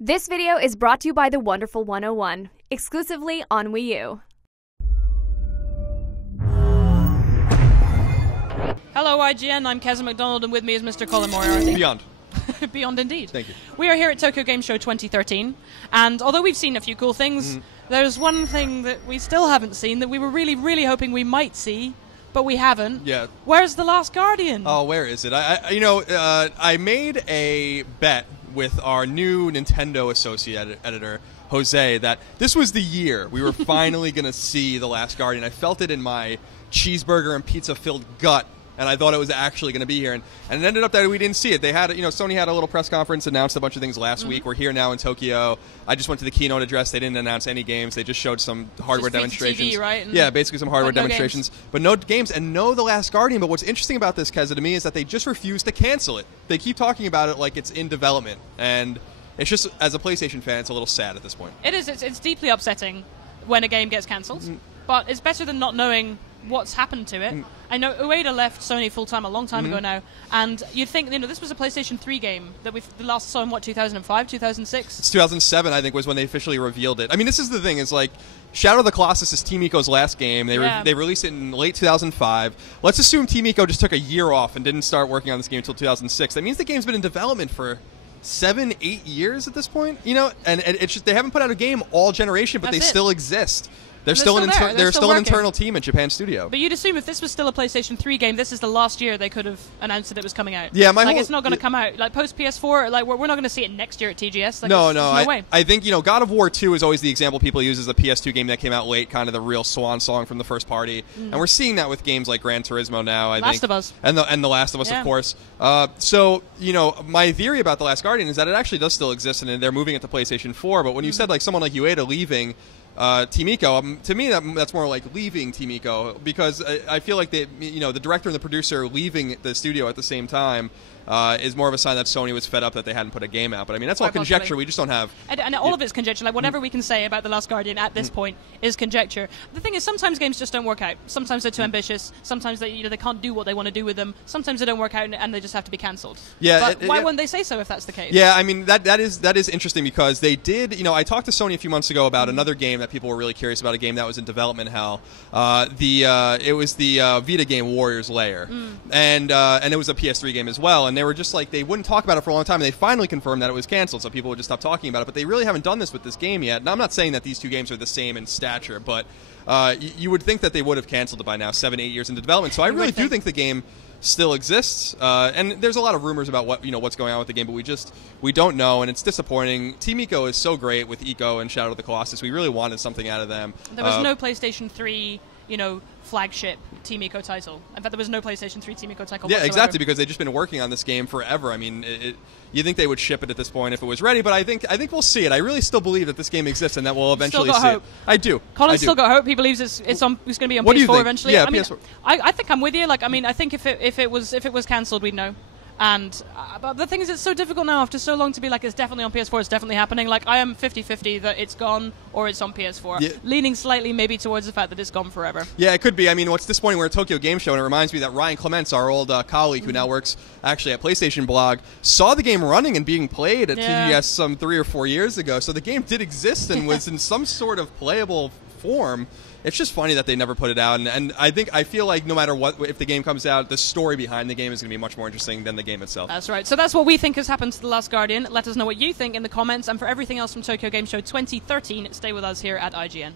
This video is brought to you by the Wonderful 101, exclusively on Wii U. Hello IGN, I'm Keza McDonald and with me is Mr. Colin Moriarty. Beyond. Beyond indeed. Thank you. We are here at Tokyo Game Show 2013, and although we've seen a few cool things, there's one thing that we still haven't seen that we were really hoping we might see, but we haven't. Yeah. Where's The Last Guardian? Oh, where is it? I made a bet with our new Nintendo associate editor, Jose, that this was the year we were finally going to see The Last Guardian. I felt it in my cheeseburger and pizza-filled gut, and I thought it was actually going to be here. And it ended up that we didn't see it. They had, Sony had a little press conference, announced a bunch of things last week. We're here now in Tokyo. I just went to the keynote address. They didn't announce any games. They just showed some hardware demonstrations. TV, right? Yeah, basically some hardware no demonstrations. games. But no games and no The Last Guardian. But what's interesting about this, Keza, to me, is that they just refuse to cancel it. They keep talking about it like it's in development. And it's just, as a PlayStation fan, it's a little sad at this point. It is. It's deeply upsetting when a game gets cancelled, but it's better than not knowing what's happened to it. I know Ueda left Sony full-time a long time ago now, and you'd think, this was a PlayStation 3 game that we last saw in, 2005, 2006? It's 2007, I think, was when they officially revealed it. I mean, this is the thing, is like, Shadow of the Colossus is Team Ico's last game. They released it in late 2005. Let's assume Team Ico just took a year off and didn't start working on this game until 2006. That means the game's been in development for 7-8 years at this point, and it's just, they haven't put out a game all generation, but they still exist. They're still an internal team at Japan Studio. But you'd assume if this was still a PlayStation 3 game, this is the last year they could have announced that it was coming out. Yeah, it's not going to come out. Like, post PS4, we're not going to see it next year at TGS. Like, no way. I think, God of War 2 is always the example people use as a PS2 game that came out late, kind of the real swan song from the first party. And we're seeing that with games like Gran Turismo now, I think. Last of Us. And The Last of Us, of course. So, my theory about The Last Guardian is that it actually does still exist, and they're moving it to PlayStation 4. But when you said, like, someone like Ueda leaving Team Ico, to me that's more like leaving Team Ico, because I feel like the director and the producer leaving the studio at the same time is more of a sign that Sony was fed up that they hadn't put a game out. But I mean, that's all conjecture. We just don't have. And all of it's conjecture. Like, whatever we can say about The Last Guardian at this point is conjecture. The thing is, sometimes games just don't work out. Sometimes they're too ambitious. Sometimes they can't do what they want to do with them. Sometimes they don't work out and they just have to be cancelled. Yeah. But why wouldn't they say so if that's the case? Yeah, I mean that is interesting, because they did. I talked to Sony a few months ago about another game that people were really curious about, a game that was in development hell. It was the Vita game Warrior's Lair, and it was a PS3 game as well. And they were just like, they wouldn't talk about it for a long time, and they finally confirmed that it was canceled, so people would just stop talking about it. But they really haven't done this with this game yet. And I'm not saying that these two games are the same in stature, but you would think that they would have canceled it by now, 7-8 years into development. So I really do think the game still exists, and there's a lot of rumors about what's going on with the game, but we don't know, and it's disappointing. Team Ico is so great with Ico and Shadow of the Colossus. We really wanted something out of them. There was no PlayStation 3 flagship Team Ico title. In fact, there was no PlayStation 3 Team Ico title whatsoever. Exactly, because they've just been working on this game forever. I mean, you think they would ship it at this point if it was ready, but I think we'll see it. I really still believe that this game exists and that we'll eventually see it. I do. Colin's still got hope. He believes it's going to be on PS4 eventually. Yeah, PS4. I think I'm with you. Like, I mean, I think if it was cancelled, we'd know. And but the thing is, it's so difficult now after so long to be like, it's definitely on PS4, it's definitely happening. Like, I am 50-50 that it's gone or it's on PS4. Leaning slightly maybe towards the fact that it's gone forever. Yeah, it could be. I mean, what's disappointing, we're at Tokyo Game Show, and it reminds me that Ryan Clements, our old colleague who now works actually at PlayStation Blog, saw the game running and being played at TGS some 3 or 4 years ago. So the game did exist and was in some sort of playable form. It's just funny that they never put it out, and I feel like no matter what, if the game comes out, the story behind the game is going to be much more interesting than the game itself. That's right. So that's what we think has happened to The Last Guardian. Let us know what you think in the comments, and for everything else from Tokyo Game Show 2013, stay with us here at IGN.